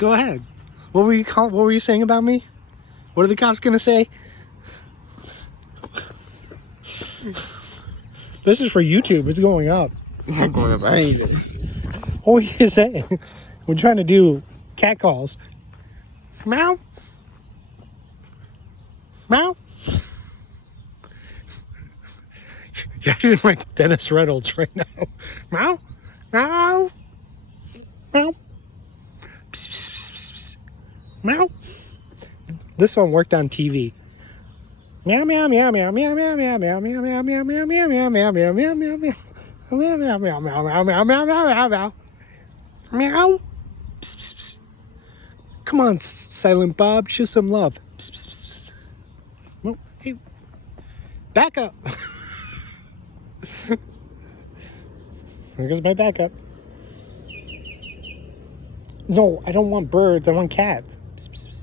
Go ahead. What were you saying about me? What are the cops gonna say? This is for YouTube. It's going up. It's not going up. I ain't even. What were you saying? We're trying to do cat calls. Meow. Meow. You're acting like Dennis Reynolds right now. Meow. Meow. Meow. Psst, psst, psst, psst, psst. Meow. This one worked on TV. Meow meow meow meow meow meow meow meow meow meow meow meow meow meow meow meow meow meow meow. Meow meow meow meow meow meow meow meow meow meow. Meow. Psst, psst, psst. Come on, Silent Bob, show some love. Psst, psst, psst. Oh, hey, back up. There goes my backup. No, I don't want birds. I want cats. Psst, psst, psst.